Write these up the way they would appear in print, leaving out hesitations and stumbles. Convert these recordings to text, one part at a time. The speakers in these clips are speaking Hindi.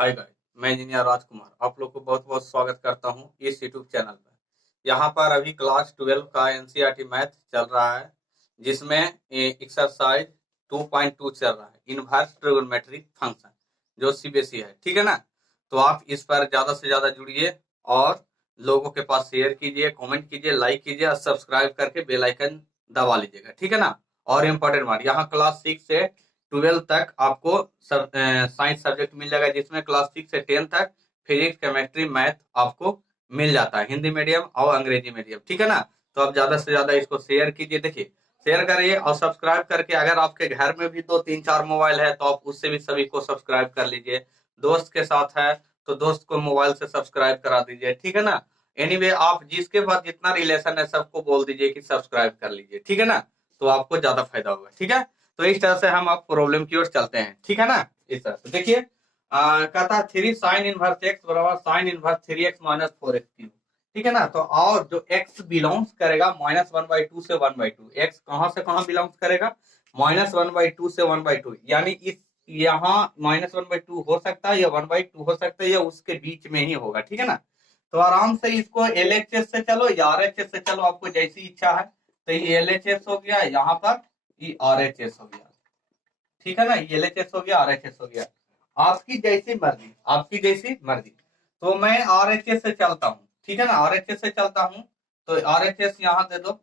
हाय गाइस, मैं इंजीनियर राजकुमार आप लोग को बहुत बहुत स्वागत करता हूं इस यूट्यूब चैनल पर। यहां पर अभी क्लास 12 का एनसीईआरटी मैथ चल रहा है, जिसमें एक्सरसाइज 2.2 चल रहा है, इनवर्स ट्रिगोनोमेट्रिक फंक्शन, जो सीबीएसई है। ठीक है ना। तो आप इस पर ज्यादा से ज्यादा जुड़िए और लोगों के पास शेयर कीजिए, कमेंट कीजिए, लाइक कीजिए और सब्सक्राइब करके बेल आइकन दबा लीजिएगा। ठीक है ना। और इम्पोर्टेंट बात, यहाँ क्लास 6 से 12 तक आपको साइंस सब्जेक्ट मिल जाएगा, जिसमें क्लास 6 से 10 तक फिजिक्स, केमिस्ट्री, मैथ आपको मिल जाता है, हिंदी मीडियम और अंग्रेजी मीडियम। ठीक है ना। तो आप ज्यादा से ज्यादा इसको शेयर कीजिए, देखिए शेयर करिए और सब्सक्राइब करके, अगर आपके घर में भी 2 3 4 मोबाइल है तो आप उससे भी सभी को सब्सक्राइब कर लीजिए। दोस्त के साथ है तो दोस्त को मोबाइल से सब्सक्राइब करा दीजिए। ठीक है ना। एनीवे आप जिसके पास जितना रिलेशन है सबको बोल दीजिए कि सब्सक्राइब कर लीजिए। ठीक है ना। तो आपको ज्यादा फायदा होगा। ठीक है। तो इस तरह से हम अब प्रॉब्लम की ओर चलते हैं। ठीक है ना। इस तरह से देखिए, कहता है 3 साइन इनवर्स एक्स बराबर sine inverse 3x minus 4x cube. ठीक है ना। तो और जो x बिलोंग्स करेगा -1/2 से 1/2, x कहां से कहां बिलोंग्स करेगा, -1/2 से 1/2, यानी इस यहाँ -1/2 हो सकता है या 1/2 हो सकता है, या उसके बीच में ही होगा। ठीक है ना। तो आराम से इसको एलएचएस से चलो या आरएचएस से चलो, आपको जैसी इच्छा है। तो ये एलएचएस हो गया, यहाँ पर ये आरएचएस हो गया। ठीक है ना। ये एलएचएस हो गया, आरएचएस हो गया। आपकी जैसी मर्जी, आपकी जैसी मर्जी। तो मैं आरएचएस से चलता हूँ। ठीक है ना। आरएचएस से चलता हूँ तो आरएचएस यहाँ दे दो।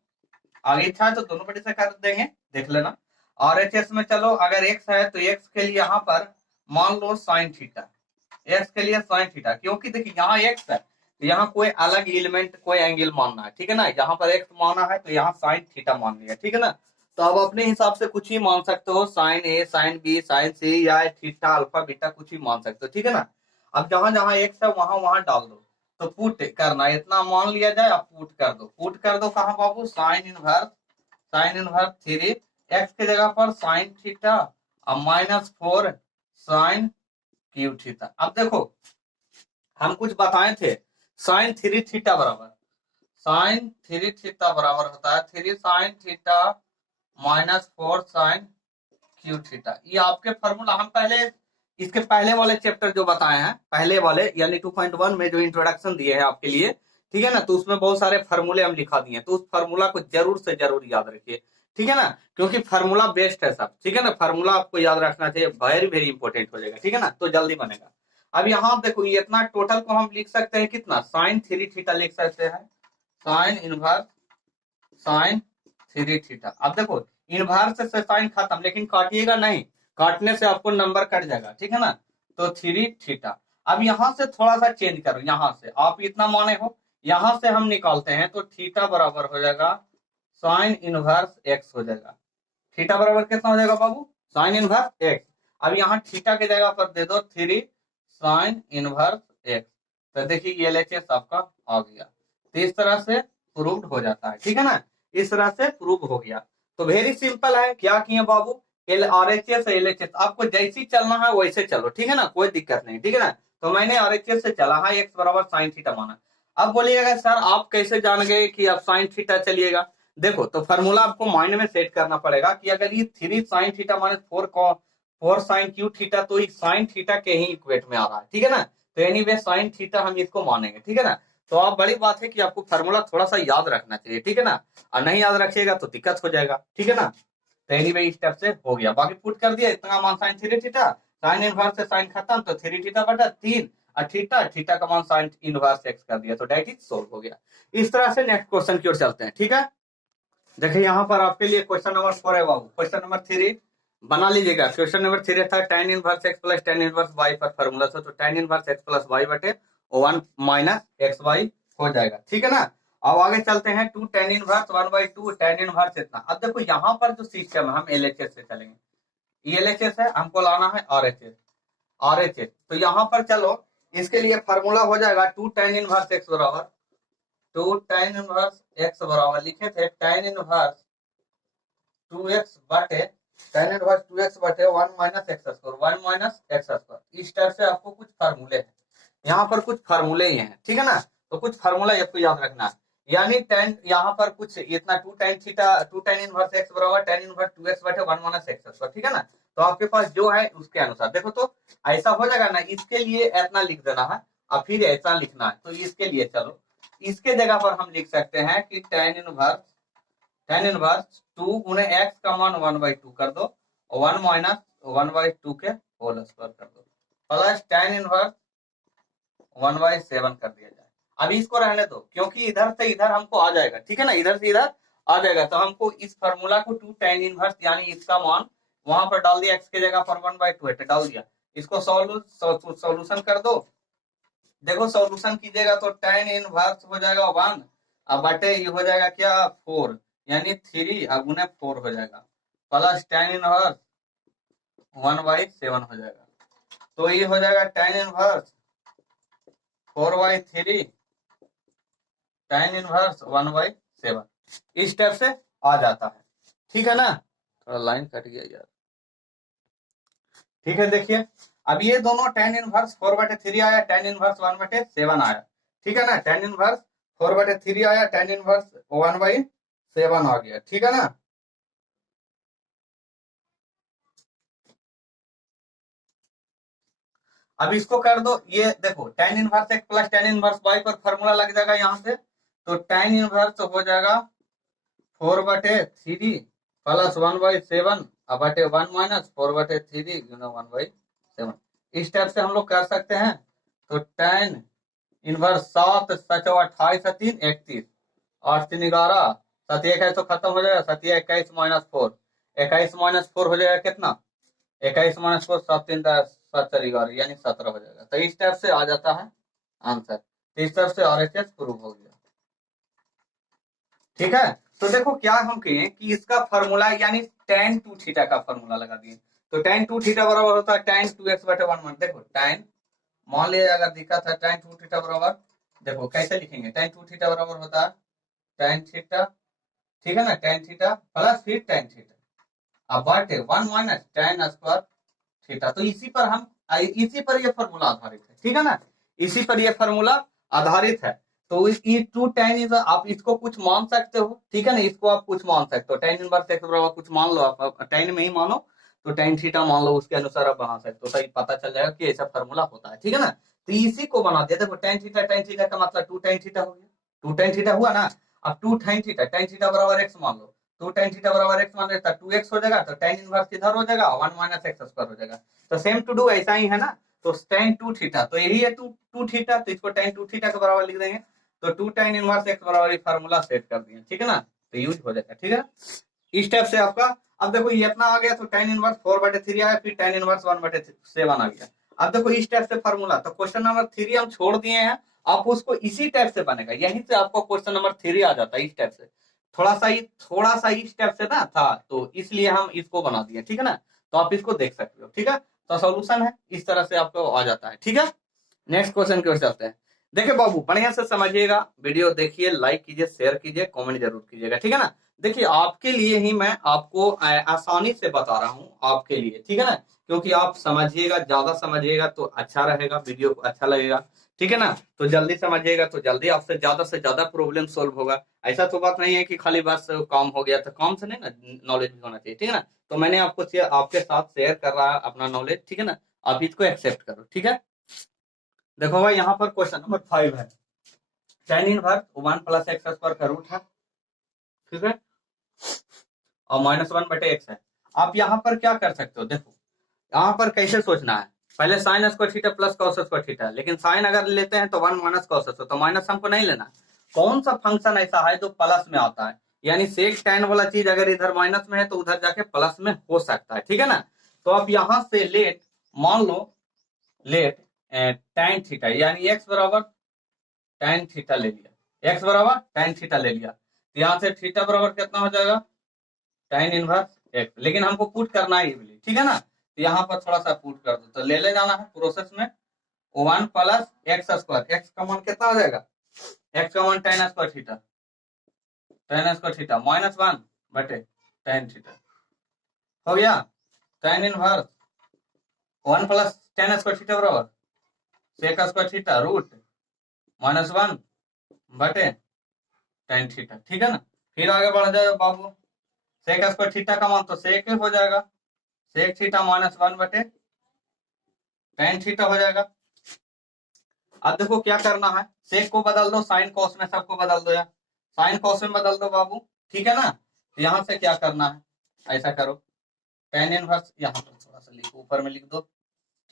आगे इच्छा है तो दोनों पट्टी से कर देंगे, देख लेना। आरएचएस में चलो, अगर एक्स है तो एक्स के लिए यहाँ पर मान लो साइन थीटा, एक्स के लिए साइन थीटा, क्योंकि देखिए यहाँ एक्स है तो यहाँ कोई अलग एलिमेंट, कोई एंगल मानना है। ठीक है ना। यहाँ पर एक्स माना है तो यहाँ साइन थीटा मान लिया। ठीक है ना। तो अब अपने हिसाब से कुछ ही मान सकते हो, साइन ए, साइन बी, साइन सी, या थीटा, अल्फा, बीटा, कुछ ही मान सकते हो। ठीक है ना। अब जहां जहां एक्स है वहां वहां डाल दो। तो पुट करना, इतना मान लिया जाए, अब पुट कर दो। पुट कर दो कहाँ बाबू, sine inverse, sine inverse 3 x की जगह पर साइन थीटा और -4 साइन क्यूब थीटा। अब देखो हम कुछ बताए थे, साइन 3 थीटा बराबर, साइन 3 थीटा बराबर होता है 3 sine theta -4 sine cube theta. ये आपके फॉर्मूला हम पहले, इसके पहले वाले चैप्टर जो बताए हैं, पहले वाले यानी 2.1 में जो इंट्रोडक्शन दिए हैं आपके लिए, ठीक है ना, तो उसमें बहुत सारे फार्मूले हम लिखा दिए, तो उस फार्मूला को जरूर से जरूर याद रखिए। ठीक है ना। क्योंकि फार्मूला बेस्ट है सब। ठीक है ना। फार्मूला आपको याद रखना चाहिए, वेरी वेरी इंपॉर्टेंट हो जाएगा। ठीक है ना। तो जल्दी बनेगा। अब यहाँ आप देखो, ये इतना टोटल को हम लिख सकते हैं कितना, साइन 3 थीटा लिख सकते हैं, साइन इनवर्स साइन 3 थीटा। अब देखो इनवर्स से साइन खत्म, लेकिन काटिएगा नहीं, काटने से आपको नंबर कट जाएगा। ठीक है ना। तो 3 थीटा। अब यहां से थोड़ा सा चेंज करो, यहां से आप इतना माने हो, यहां से हम निकालते हैं तो थीटा बराबर हो जाएगा साइन इनवर्स एक्स हो जाएगा। थीटा बराबर कितना हो जाएगा बाबू, साइन इनवर्स एक्स। अब यहाँ थीटा की जगह पर दे दो 3 साइन इनवर्स एक्स। तो देखिए ये एलएचएस आपका आ गया। तो इस तरह से प्रूव्ड हो जाता है। ठीक है ना। इस तरह से प्रूव हो गया। तो वेरी सिंपल है, क्या किए बाबू, एल आरएचएस एलएचएस, आपको जैसी चलना है वैसे चलो। ठीक है ना। कोई दिक्कत नहीं। ठीक है ना। तो मैंने आरएचएस से चला, हाँ एक्स बराबर साइन थीटा माना। अब बोलिएगा सर आप कैसे जान गए कि अब साइन थीटा चलिएगा। देखो तो फॉर्मूला आपको माइंड में सेट करना पड़ेगा कि अगर ये 3 sine theta -4 sine cube theta, तो साइन थीटा के ही इक्वेट में आ रहा है। ठीक है ना। तो एनीवे साइन थीटा हम इसको मानेंगे। ठीक है ना। तो आप बड़ी बात है कि आपको फार्मूला थोड़ा सा याद रखना चाहिए। ठीक है ना। और नहीं याद रखिएगा तो दिक्कत हो जाएगा। ठीक है ना। तो एनीवे इस स्टेप से हो गया, बाकी पुट कर दिया, इतना मान साइन 3 थीटा, साइन इनवर्स से साइन खत्म तो 3 थीटा बटा 3 और थीटा, थीटा का मान साइन इनवर्स एक्स कर दिया, तो डेट इज सोल्व हो गया। इस तरह से नेक्स्ट क्वेश्चन की ओर चलते हैं। ठीक है। देखिए यहाँ पर आपके लिए क्वेश्चन नंबर 4 है बाबू। क्वेश्चन नंबर 3 बना लीजिएगा। क्वेश्चन नंबर 3 था tan inverse x plus tan inverse y पर फॉर्मूला था, तो tan inverse x plus y बटे 1 माइनस एक्स वाई हो जाएगा। ठीक है ना। अब आगे चलते हैं, 2 tan इनवर्स 1/2 tan इनवर्स इतना। अब देखो यहाँ पर जो सिस्टम है, हम एलएचएस से चलेंगे, ये एलएचएस है, हमको लाना है आरएचएस। आरएचएस तो यहाँ पर चलो, इसके लिए फॉर्मूला हो जाएगा 2 tan इनवर्स x बराबर 2 tan इनवर्स x बराबर, लिखे थे tan इनवर्स 2x बटे tan इनवर्स 2x बटे 1 minus x square, 1 minus x square. इस टाइप से आपको कुछ फार्मूले हैं, यहाँ पर कुछ फार्मूले ही हैं। ठीक है ना। तो कुछ फार्मूला आपको याद रखना है। यानी टेन यहाँ पर कुछ इतना two tan theta two tan inverse x बराबर टेन इनवर्स टू एक्स बटे वन माइनस एक्स, ठीक है ना। तो आपके पास जो है उसके अनुसार देखो तो ऐसा हो जाएगा ना, इसके लिए इतना लिख देना है और फिर ऐसा लिखना है। तो इसके लिए चलो इसके जगह पर हम लिख सकते हैं कि टेन इनवर्स टू गुने एक्स का मान वन बाई टू कर दो, one minus one by two के होल स्क्वायर कर दो, plus tan inverse one by seven कर दिया जाए। अभी इसको रहने दो क्योंकि इधर से इधर हमको आ जाएगा, ठीक है ना, इधर से इधर आ जाएगा। तो हमको इस फार्मूला को टू टेन इनवर्स यानी इसका मान वहां पर डाल दिया, एक्स के जगह पर वन बाई टू डाल दिया। इसको सॉल्यूशन कर दो। देखो सॉल्यूशन कीजिएगा तो टेन इनवर्स हो जाएगा वन, अब बटे ये हो जाएगा क्या फोर, यानी थ्री गुने फोर हो जाएगा, plus tan inverse one by seven हो जाएगा। तो ये हो जाएगा ten inverse four by three ten inverse one by seven, इस स्टेप से आ जाता है, ठीक है ना। थोड़ा लाइन कट गया यार, ठीक है। देखिए अब ये दोनों टेन इनवर्स फोर बटे थ्री आया, टेन इनवर्स वन बटे सेवन आया, ठीक है ना। टेन इनवर्स फोर बटे थ्री आया, tan inverse one by seven आ गया, ठीक है ना। अब इसको कर दो, ये देखो tan inverse x plus tan inverse y पर फॉर्मूला लग जाएगा यहाँ से। तो टेन इनवर्स हो जाएगा फोर बटे three plus one by seven बटे वन माइनस फोर बटे three Guna one by seven. इस टाइप से हम लोग कर सकते हैं। तो टेन इनवर्स सात सचो अट्ठाईस तीन इकतीस, आठ तीन ग्यारह, सतिया इक्कीस तो खत्म हो जाएगा, सतिया इक्कीस माइनस फोर, इक्कीस माइनस फोर हो जाएगा कितना, इक्कीस माइनस फोर सात तीन सात चार ग्यारह यानी 17 हो जाएगा। तो इस टाइप से आ जाता है आंसर। तो इस टाइप से आरएचएस प्रूव हो गया, ठीक है। तो देखो क्या हम कहें कि इसका फॉर्मूला यानी tan टू थीटा का फॉर्मूला लगा दिए। तो tan टू थीटा बराबर होता है tan टू एक्स बटे वन। देखो tan मान लिया अगर दिक्कत है tan टू थीटा बराबर, देखो कैसे लिखेंगे, tan टू थीटा बराबर होता है tan थीटा, ठीक है ना, tan थीटा प्लस फिर tan थीटा अब बटे one minus tan square theta. तो इसी पर ये फॉर्मूला आधारित है, ठीक है ना, इसी पर ये फॉर्मूला आधारित है। तो ये टू टेन इज आप इसको कुछ मान सकते हो, ठीक है ना, इसको आप कुछ मान सकते हो, टेन इनवर्स एक्स बराबर कुछ मान लो, आप टेन में ही मानो, तो टेन थीटा मान लो, उसके अनुसार आप बना सकते हो। तो पता चल जाएगा कि ऐसा फॉर्मूला होता है, ठीक है ना। तो इसी को बना दिया, देखो टेन थीटा का मतलब टू टेन थीटा हो गया, टू टेन थीटा हुआ ना। अब टेन थीटा बराबर एक्स मान लो, टू टेन थीटा बराबर एक्स मान लेता टू एक्स हो जाएगा, तो टेन इनवर्स इधर हो जाएगा, वन माइनस एक्स स्क्वायर हो जाएगा। तो सेम टू डू ऐसा ही है ना। तो टेन टू थीटा तो यही है टू टू थीटा, तो इसको टेन टू थीटा के बराबर लिख देंगे। तो टू टेन इनवर्स एक्स बराबर फार्मूला सेट कर दिए, ठीक है ना, तो यूज हो जाएगा, ठीक है। इस टाइप से आपका अब देखो ये अपना आ गया, तो टेन इनवर्स फोर बटे थ्री आया, फिर टेन इनवर्स वन बटे सेवन आ गया। अब देखो इस टाइप से फार्मूला, तो क्वेश्चन नंबर थ्री हम छोड़ दिए हैं, आप उसको इसी टाइप से बनेगा, यहीं से आपको क्वेश्चन नंबर थ्री आ जाता है इस टाइप से। थोड़ा सा इस टाइप से ना था, तो इसलिए हम इसको बना दिए, ठीक है ना। तो आप इसको देख सकते हो, ठीक है। तो सॉल्यूशन है इस तरह से आपको आ जाता है, ठीक है। नेक्स्ट क्वेश्चन की ओर चलते हैं। देखिए बाबू बढ़िया से समझिएगा, वीडियो देखिए, लाइक कीजिए, शेयर कीजिए, कमेंट जरूर कीजिएगा, ठीक है ना। देखिए आपके लिए ही मैं आपको आसानी से बता रहा हूँ, आपके लिए, ठीक है ना, क्योंकि आप समझिएगा, ज्यादा समझिएगा तो अच्छा रहेगा, वीडियो को अच्छा लगेगा, ठीक है ना। तो जल्दी समझिएगा तो जल्दी आपसे ज्यादा प्रॉब्लम सोल्व होगा। ऐसा तो बात नहीं है कि खाली बस काम हो गया, तो काम से नहीं ना, नॉलेज भी होना चाहिए, ठीक है ना। तो मैंने आपको आपके साथ शेयर कर रहा है अपना नॉलेज, ठीक है ना, आप इसको एक्सेप्ट करो, ठीक है। देखो भाई यहाँ पर क्वेश्चन नंबर 5 है, ten inverse one plus x square का रूट है, ठीक है, और माइनस वन बटे एक्स है। आप यहाँ पर क्या कर सकते हो, देखो यहाँ पर कैसे सोचना है, पहले sine square theta plus cos square theta, लेकिन साइन अगर लेते हैं तो वन माइनस कॉस स्क्वायर, तो माइनस हमको नहीं लेना। कौन सा फंक्शन ऐसा है जो प्लस में आता है, यानी सेक टेन वाला चीज अगर इधर माइनस में है तो उधर जाके प्लस में हो सकता है, ठीक है ना। तो आप यहाँ से लेट मान लो, लेट टेन थीटा यानी एक्स बराबर टेन थीटा ले लिया, एक्स बराबर टेन थीटा ले लिया, तो यहाँ से थीटा बराबर कितना हो जाएगा टेन इनवर्स एक्स, लेकिन हमको पुट करना है, ठीक है ना। तो यहाँ पर थोड़ा सा पुट कर दो, तो ले जाना है प्रोसेस में, one plus x square, x का मान कितना हो जाएगा, एक्स का मान tan square theta, tan square theta minus one बटे टेन थीटा हो गया, tan inverse one plus tan square theta बराबर sec square theta root minus one बटे tan थीटा, ठीक है ना। फिर आगे बढ़ जाए बाबू, सेक स्क्वायर थीटा का मान तो सेक हो जाएगा, sec theta minus 1 tan theta हो जाएगा। अब देखो क्या करना है, सेक को बदल दो साइन कॉस में, सबको बदल दो यार, साइन कॉस में बदल दो बाबू, ठीक है ना। तो यहाँ से क्या करना है, ऐसा करो, tan इनवर्स यहाँ पर थोड़ा सा लिखो, ऊपर में लिख दो,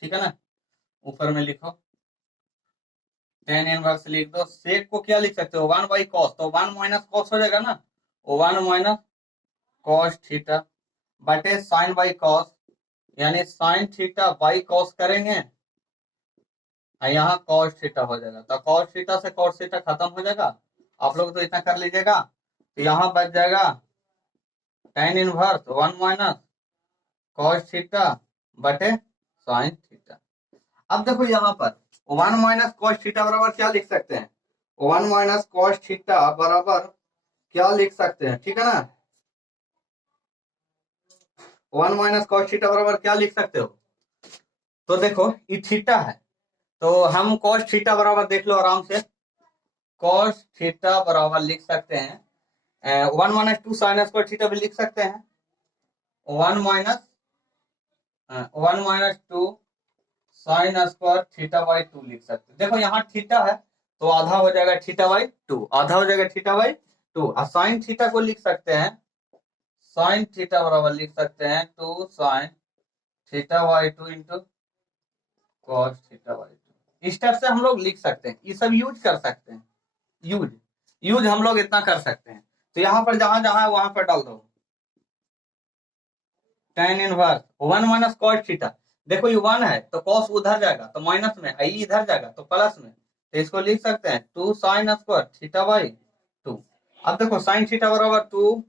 ठीक है ना, ऊपर में लिखो tan इनवर्स लिख दो। सेक को क्या लिख सकते हो, 1/cos, तो 1 माइनस कॉस हो जाएगा ना, 1 माइनस कॉस थीटा बटे साइन बाई कॉस, यानी साइन थीटा बाई कॉस करेंगे, यहाँ कॉस थीटा हो जाएगा, तो कॉस थीटा से कॉस थीटा खत्म हो जाएगा, आप लोग तो इतना कर लीजिएगा। तो यहाँ बच जाएगा tan inverse 1 minus cos theta बटे साइन थीटा। अब देखो यहाँ पर 1 माइनस कॉस थीटा बराबर क्या लिख सकते हैं, 1 माइनस कॉस थीटा बराबर क्या लिख सकते हैं, ठीक है ना, 1 माइनस कॉस थीटा बराबर क्या लिख सकते हो। तो देखो ये थीटा है, तो हम कॉस थीटा बराबर देख लो आराम से, कॉस थीटा बराबर लिख सकते हैं 1 माइनस 2 साइन स्क्वायर थीटा भी लिख सकते हैं, 1 minus 2 sine square theta by 2 लिख सकते हैं। देखो यहाँ थीटा है तो आधा हो जाएगा थीटा बाई 2, आधा हो जाएगा थीटा बाई 2, और साइन थीटा को लिख सकते हैं, साइन थीटा बराबर लिख सकते हैं 2 sine theta by 2 into cos theta by 2। इस टाइप से हम लोग लिख सकते हैं, ये सब यूज कर सकते हैं, यूज यूज हम लोग इतना कर सकते हैं। तो यहाँ पर जहां जहां है वहां पर डाल दो tan inverse 1 minus cos theta, देखो ये 1 है तो कॉस उधर जाएगा तो माइनस में, आई इधर जाएगा तो प्लस में, तो इसको लिख सकते हैं 2 साइन स्क्वायर थीटा बाई 2। अब देखो साइन थीटा बराबर 2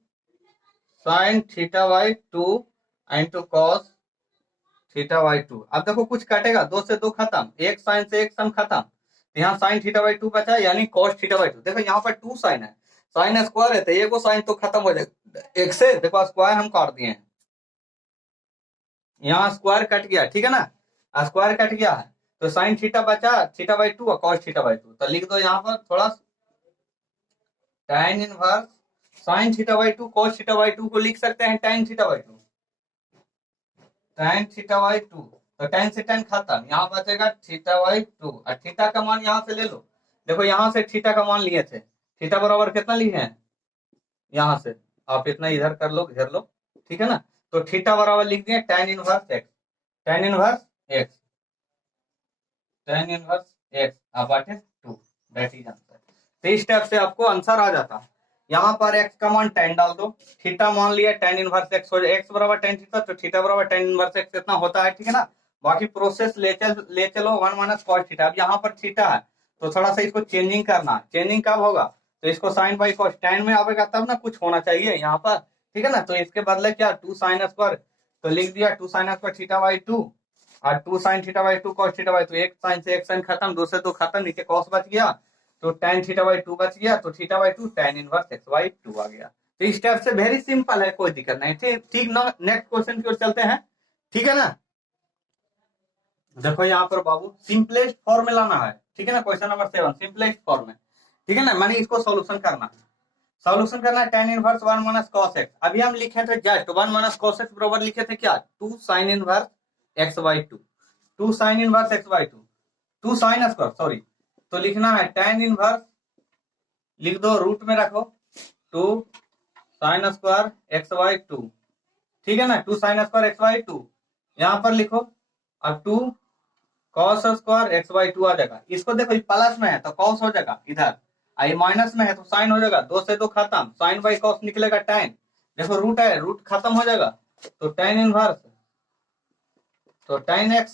sine theta by 2 into cos theta by 2। अब देखो कुछ कटेगा, 2 से 2 खत्म, एक साइन से एक सन खत्म, तो यहाँ साइन थीटा बाई 2 बचा, यानी कॉस थीटा बाई 2। देखो यहाँ पर 2 साइन है, साइन स्क्वायर है तो एक साइन तो खत्म हो जाएगा एक से, देखो स्क्वायर हम काट दिए हैं, यहाँ स्क्वायर कट गया, ठीक है ना, स्क्वायर कट गया है, तो साइन थीटा बचा थीटा बाई 2 और कॉस थीटा बाई 2, तो लिख दो यहाँ पर थोड़ा tan inverse sine theta by 2 cos theta by 2 को लिख सकते हैं tan theta by 2, tan theta by 2, तो tan से tan खत्म, यहाँ बचेगा थीटा बाई 2, और थीटा का मान यहाँ से ले लो, देखो यहाँ से थीटा का मान लिए थे, थीटा बराबर कितना लिए हैं, यहाँ से आप इतना इधर कर लो, घेर लो, ठीक है ना, तो थीटा बराबर लिख दिए tan inverse x, tan inverse x, tan inverse x upon 2, that is answer. तो इस स्टेप से आपको आंसर आ जाता है। यहाँ पर x का मान tan डाल दो, थीटा मान लिया tan इनवर्स x हो जाए, x बराबर tan थीटा, तो थीटा बराबर tan इनवर्स x कितना होता है, ठीक है ना। बाकी प्रोसेस ले चलो 1 माइनस कॉस थीटा। अब यहाँ पर थीटा है तो थोड़ा सा इसको चेंजिंग करना है, चेंजिंग कब होगा, तो इसको साइन बाई कॉस tan में आएगा तब ना कुछ होना चाहिए यहाँ पर, ठीक है ना। तो इसके बदले क्या 2 साइन स्क्वायर, तो लिख दिया 2 साइन स्क्वायर थीटा बाई 2 और 2 sine theta by 2 cos theta by 2, एक साइन से एक साइन खत्म, 2 से 2 खत्म, नीचे कॉस बच गया, तो tan थीटा बाई 2 बच गया, तो theta by 2 tan inverse x by 2 आ गया। तो इस टाइप से वेरी सिंपल है, कोई दिक्कत नहीं, ठीक ना। नेक्स्ट क्वेश्चन की ओर चलते हैं, ठीक है ना। देखो यहाँ पर बाबू सिंपलेस्ट फॉर्म में लाना है, ठीक है ना, क्वेश्चन नंबर 7 सिंपलेस्ट फॉर्म में, ठीक है ना, मैंने इसको सॉल्यूशन करना है, सॉल्यूशन करना है tan inverse 1 minus cos x। अभी हम लिखे थे जस्ट 1 माइनस cos x बराबर लिखे थे क्या 2 sin inverse x by 2, 2 sin inverse x by 2, 2 sin square sorry, तो लिखना है tan इनवर्स, लिख दो रूट में रखो 2 sin स्क्वायर x बाई 2, ठीक है ना, 2 sin स्क्वायर x बाई 2 यहाँ पर लिखो, अब 2 cos स्क्वायर x बाई 2 आ जाएगा। इसको देखो प्लस में है तो cos हो जाएगा इधर, आई माइनस में है तो साइन हो जाएगा, 2 से 2 खत्म, साइन बाई कॉस निकलेगा tan, देखो रूट है रूट खत्म हो जाएगा, तो tan इनवर्स, तो tan x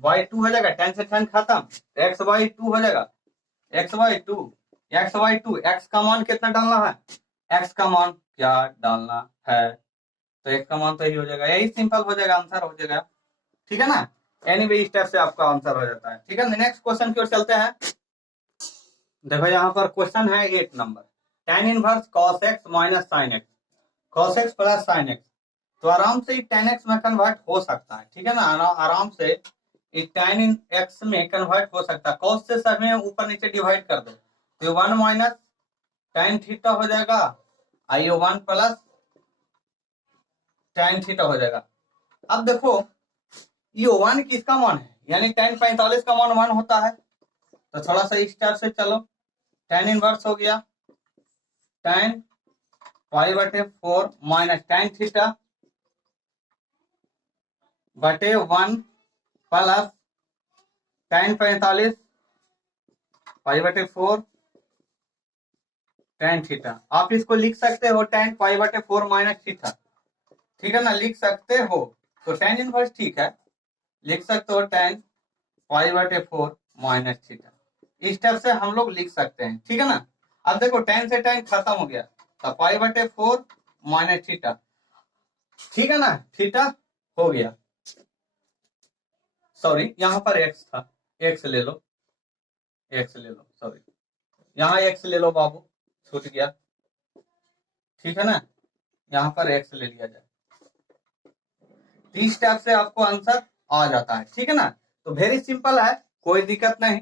बाई 2 हो जाएगा, tan से tan खत्म, x बाई 2 हो जाएगा, x by 2, x by 2, x का मान कितना डालना है, x का मान क्या डालना है, तो x का मान तो यही हो जाएगा, यही सिंपल हो जाएगा, आंसर हो जाएगा, ठीक है ना। एनीवे स्टेप से आपका आंसर हो जाता है, ठीक है। नेक्स्ट क्वेश्चन की ओर चलते हैं। देखो यहाँ पर क्वेश्चन है 8 number, tan inverse cos x minus sin x, cos x plus sin x, तो आराम से tan x में कन्वर्ट हो सकता है, ठीक है ना, आराम से tan x में कन्वर्ट हो सकता है, cos से सब में ऊपर नीचे डिवाइड कर दो, तो 1 माइनस tan थीटा हो जाएगा, आइयो 1 प्लस tan थीटा हो जाएगा। अब देखो ये 1 किसका मान है, यानी tan 45 का मान 1 होता है, तो थोड़ा सा इस टाइप से चलो, tan इनवर्स हो गया tan पाई बटे 4 माइनस tan थीटा बटे 1 प्लस tan 45 पाई बटे 4 tan थीटा। आप इसको लिख सकते हो tan पाई बटे 4 माइनस थीटा, ठीक है ना, लिख सकते हो। तो tan इनवर्स ठीक है, लिख सकते हो tan पाई बटे 4 माइनस थीटा, इस टाइप से हम लोग लिख सकते हैं, ठीक है ना। अब देखो tan से tan खत्म हो गया, तो पाई बटे 4 माइनस थीटा, ठीक है ना, थीटा हो गया। सॉरी यहाँ पर x था, x ले लो, x ले लो, सॉरी यहाँ x ले लो बाबू, छूट गया, ठीक है ना, यहाँ पर x ले लिया जाए, इस टाइप से आपको आंसर आ जाता है, ठीक है ना। तो वेरी सिंपल है, कोई दिक्कत नहीं,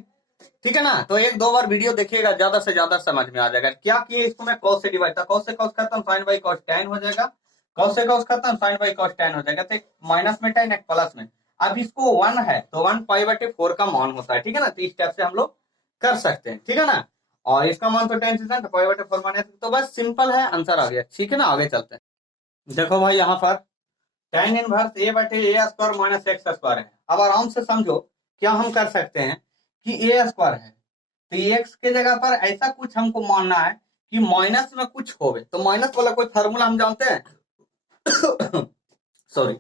ठीक है ना। तो एक दो बार वीडियो देखिएगा, ज्यादा से ज्यादा समझ में आ जाएगा। क्या किए इसको मैं cos से डिवाइड था, cos से cos खत्म, sin बाई cos tan हो जाएगा, cos से cos खत्म, sin बाई cos tan हो जाएगा, तो एक माइनस में tan एक प्लस में। अब इसको 1 है तो 1 पाई बटे 4 का मान होता है, ठीक है ना, तो इस टाइप से हम लोग कर सकते हैं, ठीक है ना। और इसका मान तो tan से पाई बटे 4 माइनस, तो बस सिंपल है, आंसर आ गया, ठीक है ना। आगे चलते हैं, देखो भाई यहाँ पर tan इनवर्स a बटे a square minus x square है। अब आराम से समझो, क्या हम कर सकते हैं कि a स्क्वायर है, तो x के जगह पर ऐसा कुछ हमको मानना है कि माइनस में कुछ होवे, तो माइनस वाला कोई फार्मूला हम जानते हैं सॉरी,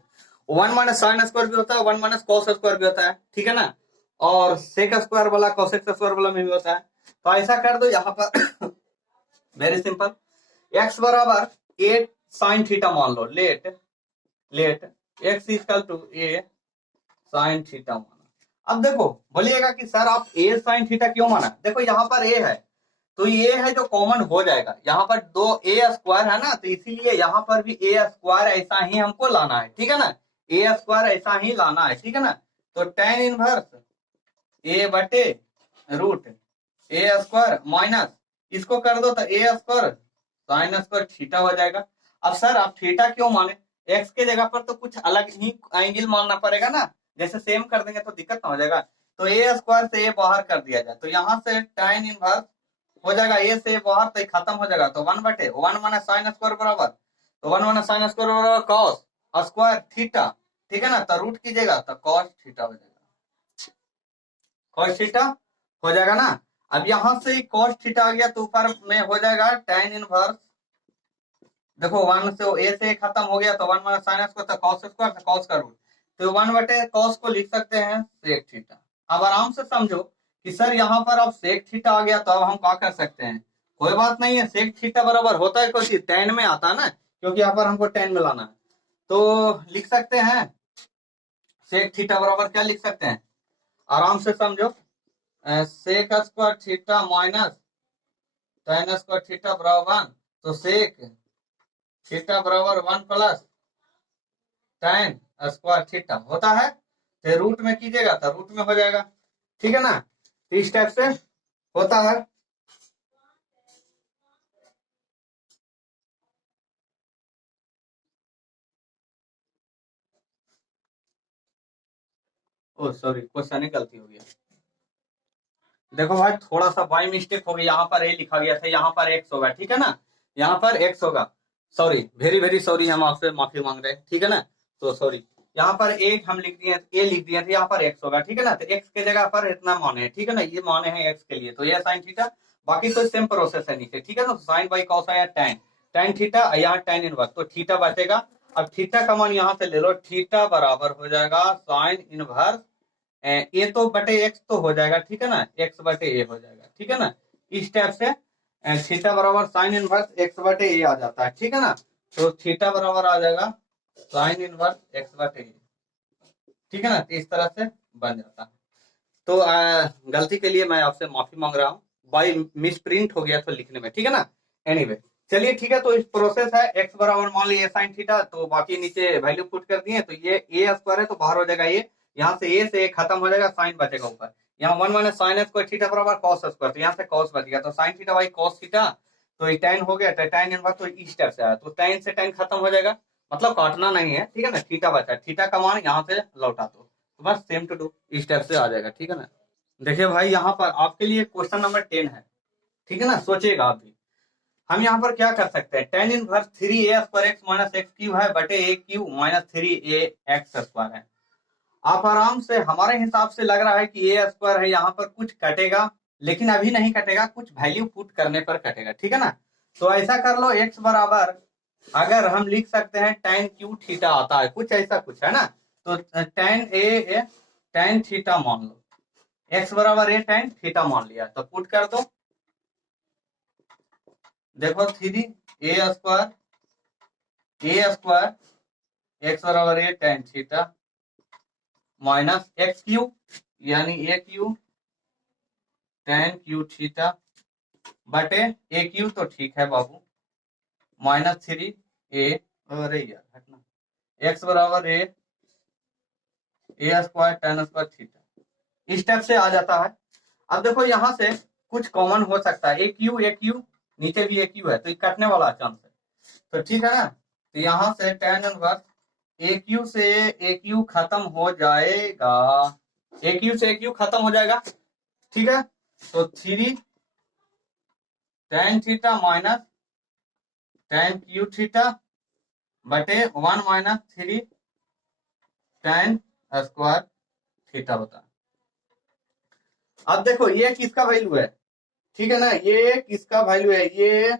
1 माइनस साइन स्क्वायर भी होता है, 1 माइनस कॉस स्क्वायर भी होता है, ठीक है ना, और सेक स्क्वायर वाला कॉसेक स्क्वायर वाला में भी होता है। तो ऐसा कर दो यहाँ पर वेरी सिंपल, x बराबर 8 साइन थीटा मान लो, let x equal to a sine theta माना। अब देखो बोलिएगा कि सर आप a साइन थीटा क्यों माना, देखो यहाँ पर a है, तो ये है जो कॉमन हो जाएगा, यहाँ पर 2a स्क्वायर है ना, तो इसीलिए यहाँ पर भी a स्क्वायर ऐसा ही हमको लाना है, ठीक है ना, a स्क्वायर ऐसा ही लाना है, ठीक है ना। तो tan इनवर्स a बटे रूट a स्क्वायर माइनस इसको कर दो तो a square sine square theta हो जाएगा। अब सर आप थीटा क्यों माने, x के जगह पर तो कुछ अलग ही एंगल मानना पड़ेगा ना, जैसे सेम कर देंगे तो दिक्कत ना हो जाएगा। तो a स्क्वायर से a बाहर कर दिया जाए, तो यहाँ से tan इनवर्स हो जाएगा a से a बाहर, तो खत्म हो जाएगा, तो 1 बटे 1 माइनस साइन स्क्वायर बराबर, तो 1 माइनस साइन स्क्वायर बराबर कॉस स्क्वायर थीटा, ठीक है ना, तो रूट कीजिएगा तो कॉस थीटा हो जाएगा, कॉस थीटा हो जाएगा ना। अब यहां से कॉस थीटा आ गया तो ऊपर में हो जाएगा tan इनवर्स, देखो 1 से a से खत्म हो गया, तो 1 माइनस साइन स्क्वायर तो कॉस स्क्वायर, तो कॉस का रूट, तो 1 बटे कॉस को लिख सकते हैं सेक थीटा। अब आराम से समझो कि सर यहाँ पर अब सेक थीटा आ गया, तो अब हम क्या कर सकते हैं, कोई बात नहीं है, सेक थीटा बराबर होता है कोई tan में आता है ना, क्योंकि यहाँ पर हमको tan में लाना है, तो लिख सकते हैं सेक थीटा बराबर क्या लिख सकते हैं, आराम से समझो, sec square theta minus tan square theta बराबर 1, तो सेक थीटा बराबर 1 प्लस tan स्क्वायर थीटा होता है, तो रूट में कीजिएगा तो रूट में हो जाएगा, ठीक है ना, तो इस टाइप से होता है। ओ सॉरी, क्वेश्चन ही गलती हो गया, देखो भाई थोड़ा सा बाई मिस्टेक हो गई, यहाँ पर ए लिखा गया था, यहाँ पर एक्स होगा, ठीक है ना, यहाँ पर एक्स होगा, सॉरी वेरी वेरी सॉरी, हम आपसे माफी मांग रहे हैं, ठीक है ना, तो सॉरी, यहाँ पर एक हम लिख दिए, ए लिख दिए थे, यहाँ पर एक्स होगा, ठीक है ना, तो एक्स के जगह पर इतना माने है, ठीक है ना, ये माने हैं एक्स के लिए, तो ये साइन थीटा, बाकी तो सेम प्रोसेस है नीचे, ठीक है ना, साइन बाई कॉस आया tan, tan थीटा, यहाँ tan इनवर्स, तो थीटा बचेगा। अब थीटा का मान यहाँ से ले लो, थीटा बराबर हो जाएगा साइन इनवर्स ए तो बटे एक्स तो हो जाएगा, ठीक है ना, एक्स बटे ए हो जाएगा, ठीक है ना, इस टाइप से थीटा बराबर साइन इनवर्स एक्स बटे ए आ जाता है, ठीक है ना, तो थीटा बराबर आ जाएगा साइन इनवर्स एक्स बटे ए, ठीक है ना, तो इस तरह से बन जाता है। तो गलती के लिए मैं आपसे माफी मांग रहा हूँ, बाई मिस प्रिंट हो गया तो लिखने में, ठीक है ना, एनीवे चलिए ठीक है, तो इस प्रोसेस है, एक्स बराबर मान लीजिए साइन थीटा, तो बाकी नीचे वैल्यू पुट कर दिए, तो ये ए स्क्वायर है तो बाहर हो जाएगा, ये यहाँ से ए से खत्म हो जाएगा, साइन बचेगा ऊपर, यहाँ 1 माइनस साइन स्क्वायर थीटा बराबर कॉस स्क्वायर, तो यहाँ से कॉस बच गया, तो sine theta by cos theta, तो ये tan हो गया, तो tan इनवर्स तो इस स्टेप से आया, तो tan से tan खत्म हो जाएगा, मतलब काटना नहीं है, ठीक है ना। थीटा बचा, थीटा का मान यहाँ से लौटा दो, तो बस सेम टू डू इस स्टेप से आ जाएगा, ठीक है ना। देखिए भाई यहाँ पर आपके लिए क्वेश्चन नंबर 10 है, ठीक है ना, सोचिएगा आप भी। हम यहाँ पर क्या कर सकते हैं, tan inverse 3a square x minus x cube है बटे a cube minus 3a x square है। आप आराम से, हमारे हिसाब से लग रहा है कि ए स्क्वायर है, यहाँ पर कुछ कटेगा, लेकिन अभी नहीं कटेगा, कुछ वैल्यू पुट करने पर कटेगा, ठीक है ना। तो ऐसा कर लो, x बराबर, अगर हम लिख सकते हैं tan क्यू थीटा आता है, कुछ ऐसा कुछ है ना, तो tan थीटा मान लो, x बराबर ए tan थीटा मान लिया, तो पुट कर दो। देखो 3a स्क्वायर एक्स बराबर ए tan theta minus x Q यानी ए क्यू tan क्यू थीटा बटे ए क्यू, तो ठीक है बाबू, माइनस 3a, अरे यार हटना, एक्स बराबर ए स्क्वायर tan स्क्वायर थीटा, इस टाइप से आ जाता है। अब देखो यहाँ से कुछ कॉमन हो सकता है, ए क्यू नीचे भी ए क्यू है, तो ये कटने वाला चांस है, तो ठीक है ना। तो यहाँ से tan इनवर्स ए क्यू से ए क्यू खत्म हो जाएगा, ए क्यू से ए क्यू खत्म हो जाएगा, ठीक है। तो 3 tan theta minus tan Q theta बटे 1 माइनस 3 tan स्क्वायर थीटा होता है। अब देखो ये किसका वैल्यू है, ठीक है ना, ये किसका वैल्यू है, ये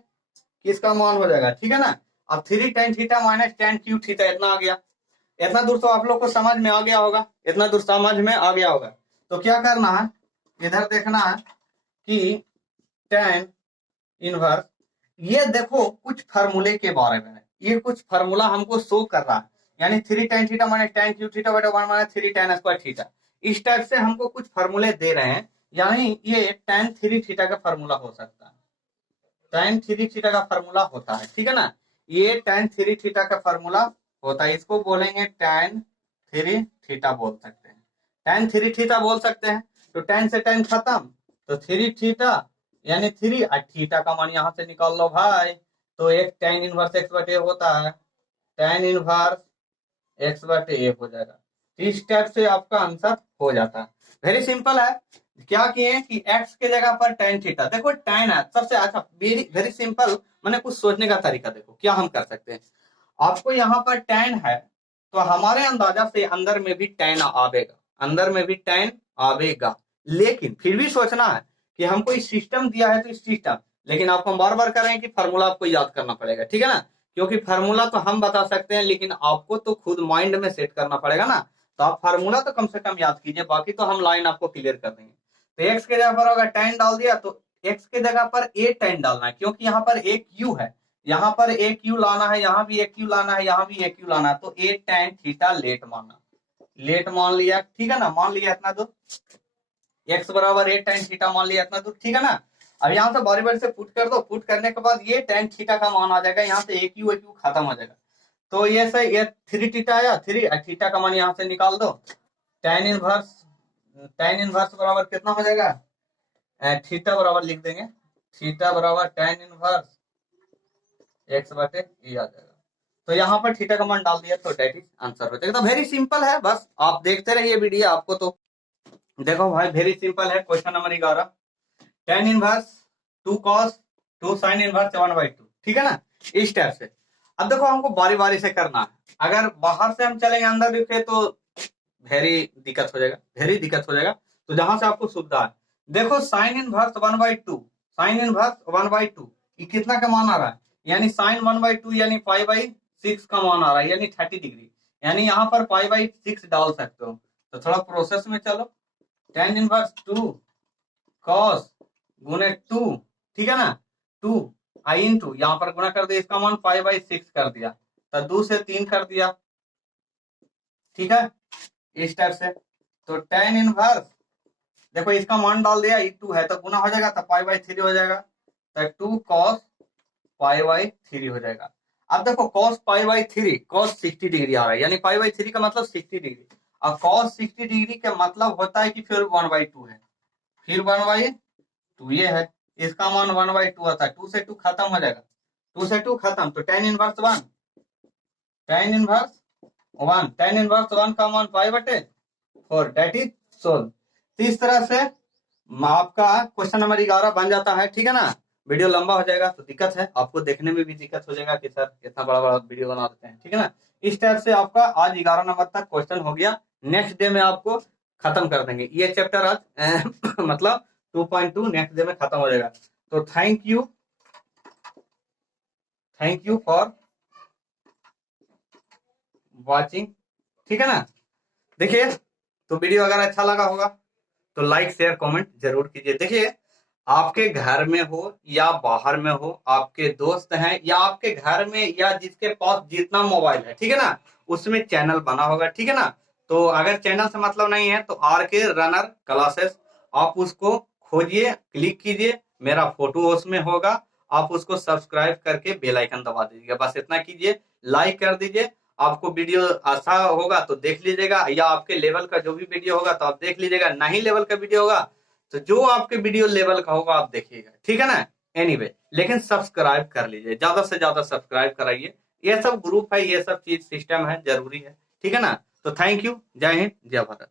किसका मान हो जाएगा, ठीक है ना। अब 3 tan theta minus tan Q theta इतना आ गया, इतना दूर तो आप लोग को समझ में आ गया होगा, इतना दूर समझ में आ गया होगा। तो क्या करना है, इधर देखना है कि tan इनवर्स, ये देखो कुछ फार्मूले के बारे में है, ये कुछ फार्मूला हमको शो कर रहा है, यानी 3 tan theta minus tan Q theta बटे 1 माइनस 3 tan स्क्वायर थीटा, इस टाइप से हमको कुछ फार्मूले दे रहे हैं, यानी ये tan 3 थीटा का फार्मूला हो सकता है, tan 3 थीटा का फार्मूला होता है, ठीक है ना, ये tan 3 थीटा का फार्मूला होता है, इसको बोलेंगे tan 3 थीटा बोल सकते हैं, tan 3 थीटा बोल सकते हैं। तो tan से tan खत्म, तो 3 थीटा यानी 3, और थीटा का मान यहां से निकाल लो भाई, तो एक tan इनवर्स x बटे होता है, tan इनवर्स x बटे ए हो जाएगा, इस टाइप से आपका आंसर हो जाता है। वेरी सिंपल है, क्या किए कि x के जगह पर tan थीटा, देखो tan है सबसे अच्छा, वेरी सिंपल, मैंने कुछ सोचने का तरीका, देखो क्या हम कर सकते हैं, आपको यहाँ पर tan है, तो हमारे अंदाजा से अंदर में भी tan आवेगा, अंदर में भी tan आवेगा, लेकिन फिर भी सोचना है कि हमको इस सिस्टम दिया है, तो इस सिस्टम, लेकिन आपको बार बार करें कि फार्मूला आपको याद करना पड़ेगा, ठीक है ना, क्योंकि फार्मूला तो हम बता सकते हैं, लेकिन आपको तो खुद माइंड में सेट करना पड़ेगा ना, तो आप फार्मूला तो कम से कम याद कीजिए, बाकी तो हम लाइन आपको क्लियर कर देंगे। तो एक्स के जगह पर अगर tan डाल दिया, तो एक्स के जगह पर ए tan डालना है, क्योंकि यहाँ पर ए क्यू है, यहाँ पर ए क्यू लाना है, यहाँ भी ए क्यू लाना है, यहाँ भी ए क्यू लाना है, तो ए tan थीटा लेट माना, लेट मान लिया, ठीक है ना, मान लिया इतना दूर, एक्स बराबर ए tan थीटा मान लिया इतना दूर, ठीक है ना। अब यहाँ से बारी बारी से पुट कर दो, पुट करने के बाद ये tan थीटा का मान आ जाएगा, यहाँ से ए क्यू खत्म हो जाएगा, तो ये सही, ये 3 थीटा आया, 3 थीटा का मान यहाँ से निकाल दो, tan इनवर्स बराबर कितना हो जाएगा, थीटा बराबर लिख देंगे, थीटा बराबर tan इनवर्स एक्स बटे ए आ जाएगा, तो यहाँ पर थीटा का मान डाल दिया, तो डेट इज आंसर हो जाएगा। तो वेरी सिंपल है, बस आप देखते रहिए वीडियो, आपको तो देखो भाई वेरी सिंपल है। Question number 11, tan inverse 2 cos 2 sin inverse 1/2, ठीक है ना, इस टाइप से। अब देखो हमको बारी बारी से करना है, अगर बाहर से हम चलेंगे अंदर लिखे तो वेरी दिक्कत हो जाएगा, वेरी दिक्कत हो जाएगा, तो जहां से आपको सुविधा है, देखो साइन इनवर्स 1/2, साइन इनवर्स 1/2, ये कितना का मान आ रहा है, यानी साइन 1/2 यानी π/6 का मान आ रहा है, यानी 30 डिग्री, यानी यहाँ पर π/6 डाल सकते हो। तो थोड़ा प्रोसेस में चलो, tan इनवर्स 2 cos गुने 2, ठीक है ना, 2 आई इन 2, यहाँ पर गुना कर दिया, इसका मान π/6 कर दिया, तो 2 से 3 कर दिया, ठीक है, इस टाइप से। तो tan इनवर्स, देखो इसका मान डाल दिया, 2 है तो गुना हो जाएगा, तो π/3 हो जाएगा, तो 2 cos π/3 हो जाएगा। अब देखो cos π/3 cos 60 डिग्री आ रहा है, यानी π/3 का मतलब 60 डिग्री, और cos 60 डिग्री का मतलब होता है कि फिर 1/2 है, फिर 1/2 ये है, इसका मान 1/2 आता है, 2 से 2 खत्म हो जाएगा, 2 से 2 खत्म, तो tan inverse 1, tan inverse 1, tan inverse 1 का मान π/4, दैट इज सोल्व। तो इस तरह से आपका क्वेश्चन नंबर 11 बन जाता है, ठीक है ना। वीडियो लंबा हो जाएगा तो दिक्कत है, आपको देखने में भी दिक्कत हो जाएगा कि सर इतना बड़ा बड़ा वीडियो बना देते हैं, ठीक है ना। इस टाइप से आपका आज 11 नंबर तक क्वेश्चन हो गया, नेक्स्ट डे में आपको खत्म कर देंगे ये चैप्टर आज मतलब 2.2 नेक्स्ट डे में खत्म हो जाएगा। तो थैंक यू फॉर वॉचिंग, ठीक है ना। देखिए, तो वीडियो अगर अच्छा लगा होगा तो लाइक शेयर कमेंट जरूर कीजिए। देखिए, आपके घर में हो या बाहर में हो, आपके दोस्त हैं या आपके घर में या जिसके पास जितना मोबाइल है, ठीक है ना, उसमें चैनल बना होगा, ठीक है ना। तो अगर चैनल से मतलब नहीं है तो RK रनर क्लासेस आप उसको खोजिए, क्लिक कीजिए, मेरा फोटो उसमें होगा, आप उसको सब्सक्राइब करके बेल आइकन दबा दीजिएगा, बस इतना कीजिए, लाइक कर दीजिए। आपको वीडियो अच्छा होगा तो देख लीजिएगा, या आपके लेवल का जो भी वीडियो होगा तो आप देख लीजिएगा, नहीं लेवल का वीडियो होगा तो जो आपके वीडियो लेवल का होगा आप देखिएगा, ठीक है ना। एनीवे, लेकिन सब्सक्राइब कर लीजिए, ज्यादा से ज्यादा सब्सक्राइब कराइए, ये सब ग्रुप है, ये सब चीज सिस्टम है, जरूरी है, ठीक है ना। तो थैंक यू, जय हिंद, जय भारत।